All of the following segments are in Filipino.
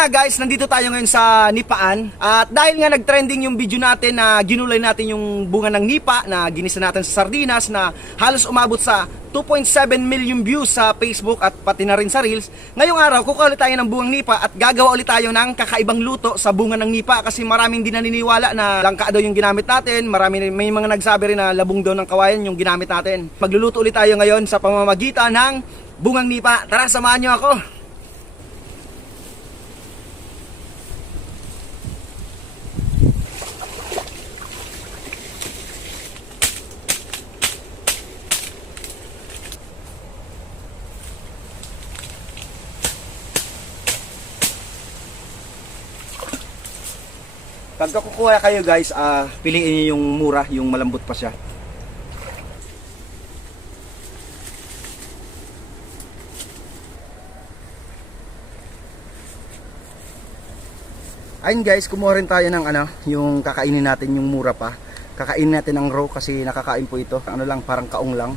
Nga guys, nandito tayo ngayon sa Nipaan. At dahil nga nag-trending yung video natin na ginulay natin yung bunga ng nipa Na ginisa natin sa sardinas na halos umabot sa 2.7 million views sa Facebook at pati na rin sa Reels Ngayong araw, kukuha ulit tayo ng bungang nipa at gagawa ulit tayo ng kakaibang luto sa bunga ng nipa Kasi maraming di naniniwala na langka daw yung ginamit natin. Marami, may mga nagsabi rin na labong daw ng kawayan yung ginamit natin. Magluluto ulit tayo ngayon sa pamamagitan ng bungang nipa. Tara, samahan nyo ako Pagka kukuha kayo guys, ah piliin niyo yung mura, yung malambot pa siya. Ayun guys, kumuha rin tayo ng ano, yung kakainin natin yung mura pa. Kakainin natin ng raw kasi nakakain po ito. Ano lang, parang kaong lang.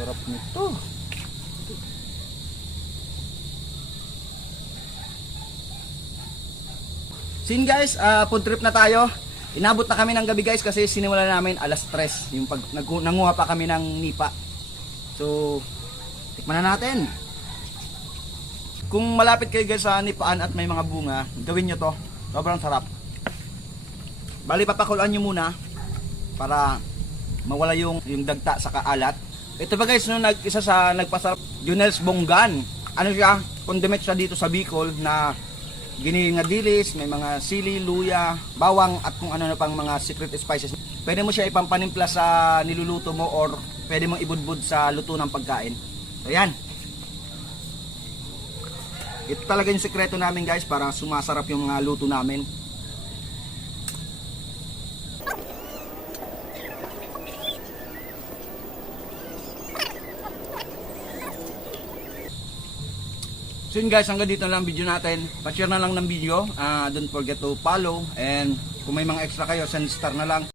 Sarap nito. Sin guys, ah food trip na tayo. Inabot na kami ng gabi guys kasi sinimula namin alas 3 yung pag nanguha pa kami ng nipa. So, tikman na natin. Kung malapit kayo guys sa nipaan at may mga bunga, gawin nyo to. Sobrang sarap. Bali papakuloan nyo muna para mawala yung yung dagta sa kaalat. Ito ba guys, no, nag, isa sa nagpasarap, Junels Bonggan. Ano siya? Condiment siya dito sa Bicol na giniling na dilis, may mga sili, luya, bawang at kung ano na pang mga secret spices. Pwede mo siya ipampanimpla sa niluluto mo or pwede mong ibudbud sa luto ng pagkain. So yan. Ito talaga yung sekreto namin guys para sumasarap yung mga luto namin. Yun guys, hanggang dito na lang video natin. Pa-share na lang ng video. Ah, don't forget to follow and kung may mga extra kayo, send star na lang.